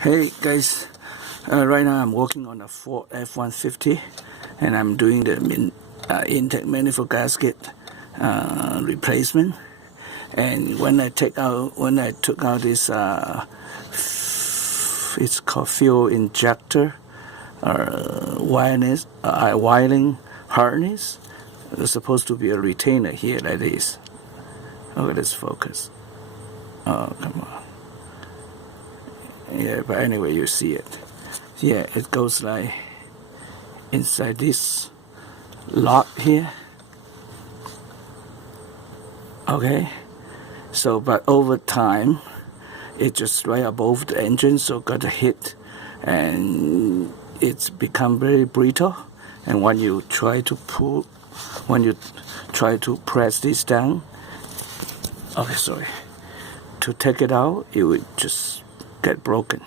Hey guys, right now I'm working on a Ford F150 and I'm doing the intake manifold gasket replacement. And when I took out this it's called fuel injector wiring harness. There's supposed to be a retainer here like this. Okay, let's focus. Oh, come on. Yeah, but anyway, you see it. Yeah, it goes like inside this lock here. Okay, so but over time it just right above the engine, so got a hit and it's become very brittle. And when you try to press this down, to take it out, it would just get broken.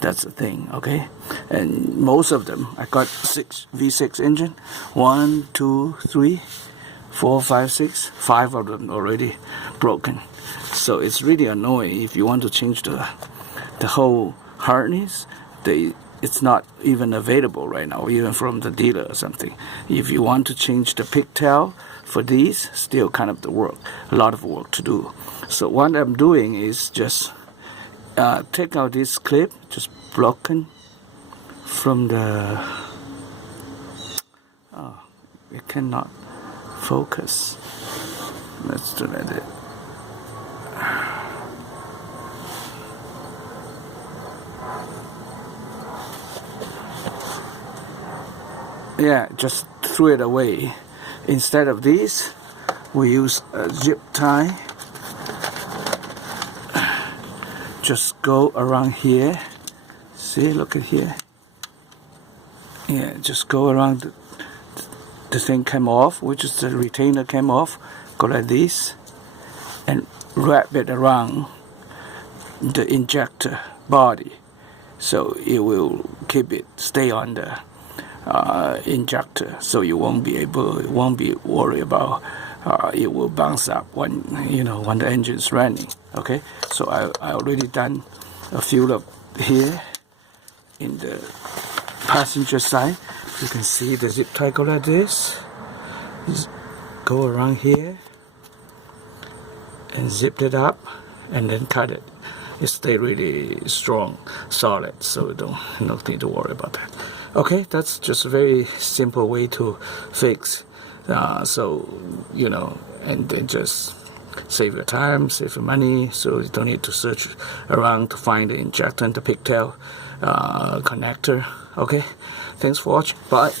That's the thing, okay? And most of them, I got 6 V6 engine, 1, 2, 3, 4, 5, 6, 5 of them already broken. So it's really annoying if you want to change the whole harness. It's not even available right now, even from the dealer or something. If you want to change the pigtail for these, still kind of a lot of work to do. So what I'm doing is just take out this clip, just broken from the. Oh, it cannot focus. Let's do that. Yeah, just threw it away. Instead of this, we use a zip tie. Just go around here. See, look at here. Yeah, just go around. The thing came off, which is the retainer came off. Go like this, and wrap it around the injector body, so it will stay on the injector. So you won't be worried about it will bounce up when the engine is running. Okay, so I already done a few up here in the passenger side. You can see the zip tie go like this. Just go around here and zip it up and then cut it. It stay really strong, solid, so don't need to worry about that. Okay, that's just a very simple way to fix. And then just save your time, save your money, so you don't need to search around to find the injector and the pigtail connector. Okay, thanks for watching. Bye.